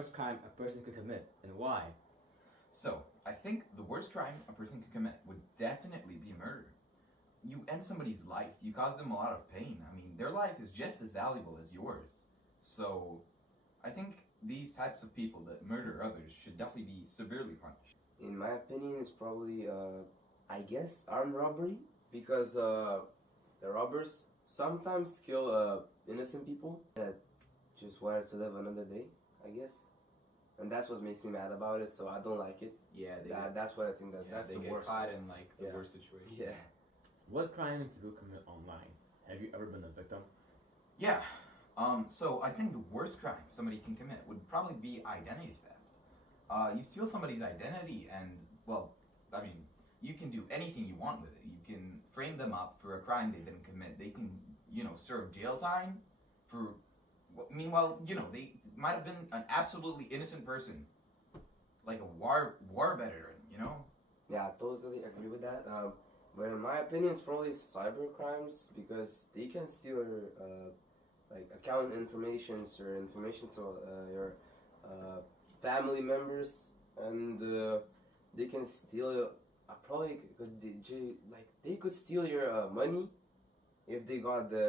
worst crime a person could commit and why? So, I think the worst crime a person could commit would definitely be murder. You end somebody's life, you cause them a lot of pain. I mean, their life is just as valuable as yours. So, I think these types of people that murder others should definitely be severely punished. In my opinion, it's probably, I guess, armed robbery, because the robbers sometimes kill innocent people that just wanted to live another day, I guess. And that's what makes me mad about it, so I don't like it. Yeah, That's what I think that's they the get worst. caught in like the Yeah. worst situation. Yeah. What crimes do you commit online? Have you ever been a victim? Yeah. So I think the worst crime somebody can commit would probably be identity theft. You steal somebody's identity and, well, I mean, you can do anything you want with it. You can frame them up for a crime they didn't commit. They can, serve jail time for, meanwhile, they might have been an absolutely innocent person, like a war veteran. Yeah, I totally agree with that. But in my opinion, it's probably cyber crimes, because they can steal your like account information or information to your family members, and they can steal. Probably they could steal your money if they got the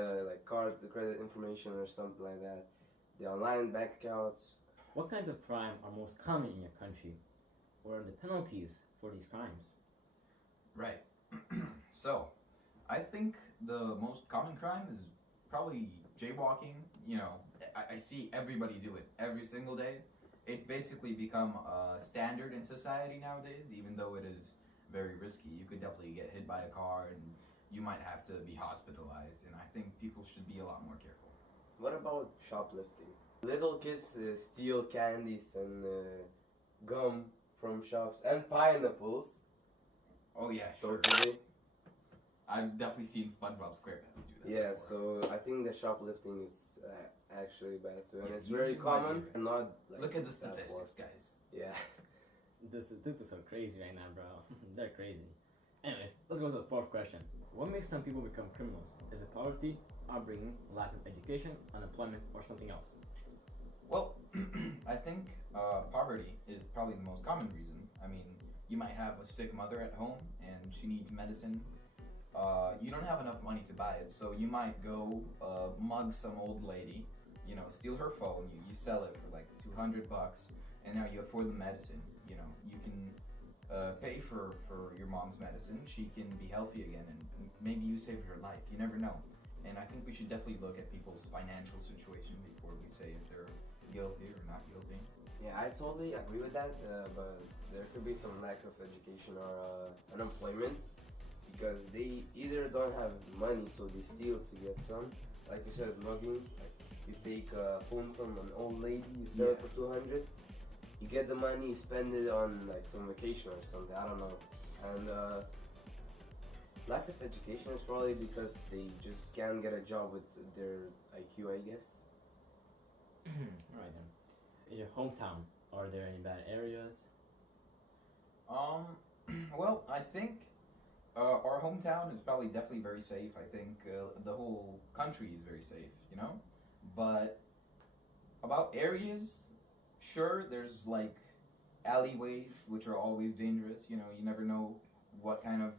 the credit information or something like that, the online bank accounts. What kinds of crime are most common in your country? What are the penalties for these crimes? Right. So, I think the most common crime is probably jaywalking. I see everybody do it every single day. It's basically become a standard in society nowadays, even though it is very risky. You could definitely get hit by a car and you might have to be hospitalized, and I think people should be a lot more careful. What about shoplifting? Little kids steal candies and gum from shops and pineapples. Oh yeah, sure. Totally. I've definitely seen SpongeBob SquarePants do that. Yeah, before. so I think the shoplifting is actually bad too, and Yeah, it's very you common might be and not like Look at the that statistics, worse. guys. Yeah. This is so crazy right now, bro. They're crazy. Anyways, let's go to the fourth question. What makes some people become criminals? Is it poverty, upbringing, lack of education, unemployment, or something else? Well, I think poverty is probably the most common reason. I mean, you might have a sick mother at home and she needs medicine. You don't have enough money to buy it, so you might go mug some old lady, steal her phone, you sell it for like $200, and now you afford the medicine. You can pay for your mom's medicine, she can be healthy again, and maybe you save her life. You never know. And I think we should definitely look at people's financial situation before we say if they're guilty or not guilty. Yeah, I totally agree with that, but there could be some lack of education or unemployment, because they either don't have money, so they steal to get some. Like you said, mugging. Like you take a phone from an old lady, you sell it for 200. You get the money, you spend it on like some vacation or something. I don't know. And lack of education is probably because they just can't get a job with their IQ, I guess. Alright then. In your hometown, are there any bad areas? Well, I think our hometown is probably definitely very safe. I think the whole country is very safe, But about areas, sure, there's like alleyways which are always dangerous. You never know what kind of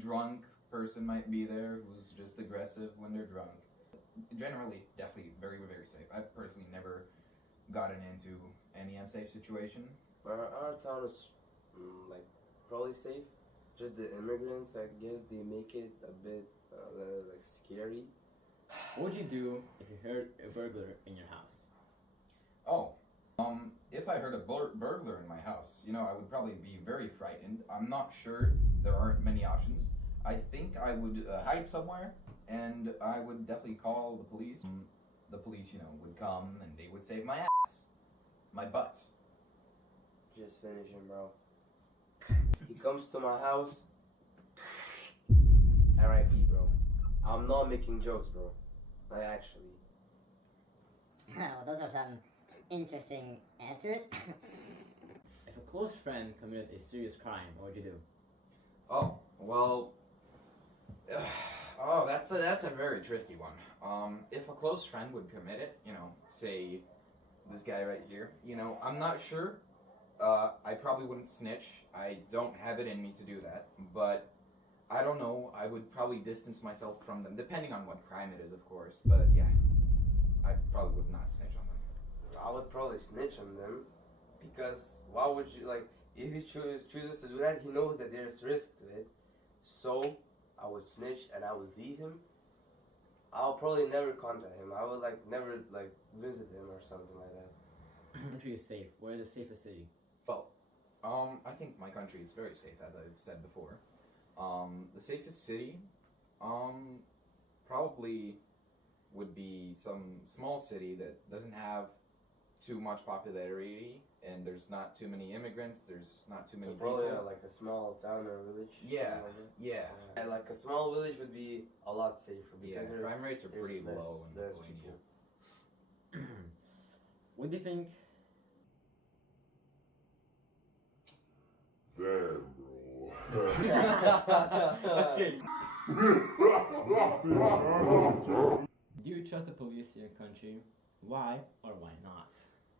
drunk person might be there who's just aggressive when they're drunk. Generally, definitely very, very safe. I've personally never gotten into any unsafe situation. Our town is like probably safe. Just the immigrants, I guess, they make it a bit like scary. What would you do if you heard a burglar in your house? Oh, if I heard a burglar in my house, I would probably be very frightened. I'm not sure, there aren't many options. I think I would hide somewhere, and I would definitely call the police. The police, would come and they would save my ass, my butt. Just finish him, bro. He comes to my house. R.I.P., bro. I'm not making jokes, bro. I actually. Well, those are some interesting answers. If a close friend committed a serious crime, what would you do? Oh, well, that's a very tricky one. If a close friend would commit it, say this guy right here. You know, I'm not sure. I probably wouldn't snitch. I don't have it in me to do that. But I don't know. I would probably distance myself from them, depending on what crime it is, of course. But yeah, I probably would not snitch on them. I would probably snitch on them because why would you like if he chooses to do that, he knows that there's risk to it. So I would snitch and I would leave him. I'll probably never contact him. I would like never like visit him or something like that. Country is safe. Where is the safest city? Well, I think my country is very safe, as I've said before. The safest city, probably would be some small city that doesn't have too much popularity, and there's not too many immigrants. There's not too many So probably people. like a small town or village. Yeah, something like that. yeah. And like a small village would be a lot safer Yeah, because crime rates are there's pretty less, low in less Lithuania. people. What do you think? Damn, bro. Okay. Do you trust the police in your country? Why or why not?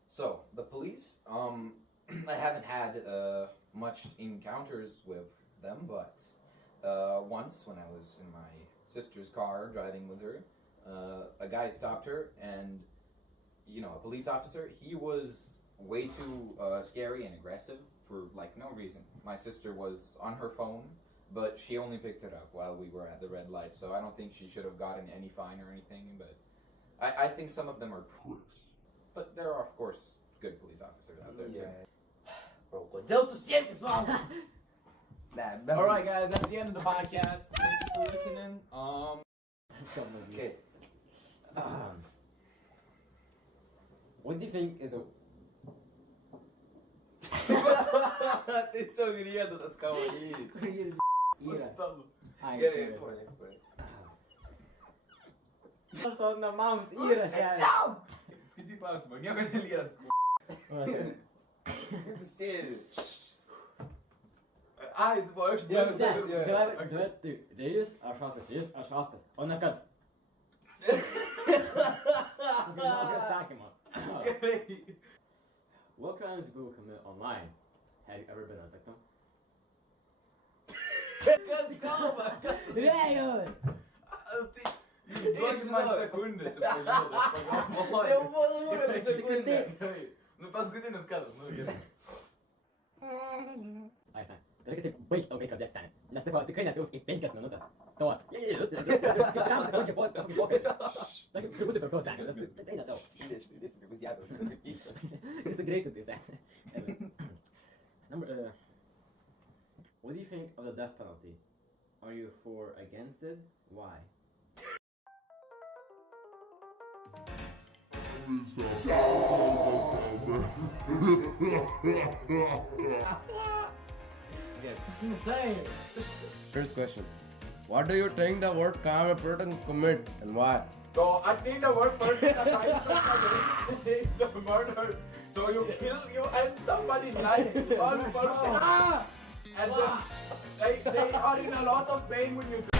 So the police, I haven't had much encounters with them, but once when I was in my sister's car driving with her, a guy stopped her, and you know, a police officer. He was way too scary and aggressive for like no reason. My sister was on her phone, but she only picked it up while we were at the red light, so I don't think she should have gotten any fine or anything. But I think some of them are pricks. But there are, of course, good police officers out there too. Bro, deu tu sempre, pessoal. All right, guys, that's the end of the podcast. Thank you for listening. Okay. What do you think is the Atenção, querido, das calorias. Ira. Ai, Get cara. it, pô, pô. Nós só na mão, Ira, cara. Tchau! Скажи паузу, я Elias. Sério. Ai, tu pode Reis ašastas. O ne kad. Atsakymą. What crimes do people commit online? Have you ever been a victim? Calma, Velho! Duas mais sekunde, tu pode Eu vou demorar uma segunda. Não faz cuidar nas caras, não? Ai, sen. Tai reikia taip baigti ilgai kalbėti, seniai. Nes taip tikrai netilps į 5 minutės. Tavo. Tikriausiai kokį pokalbį. Tokį truputį per klausę, nes tai tikrai netilps. Jis greitai tai, seniai. What do you think of the death penalty? Are you for, against it? Why? First question. What do you think the word crime a person commit and why? So I think the word person is a murder. So you kill, you end somebody's life on purpose. And then they are in a lot of pain when you do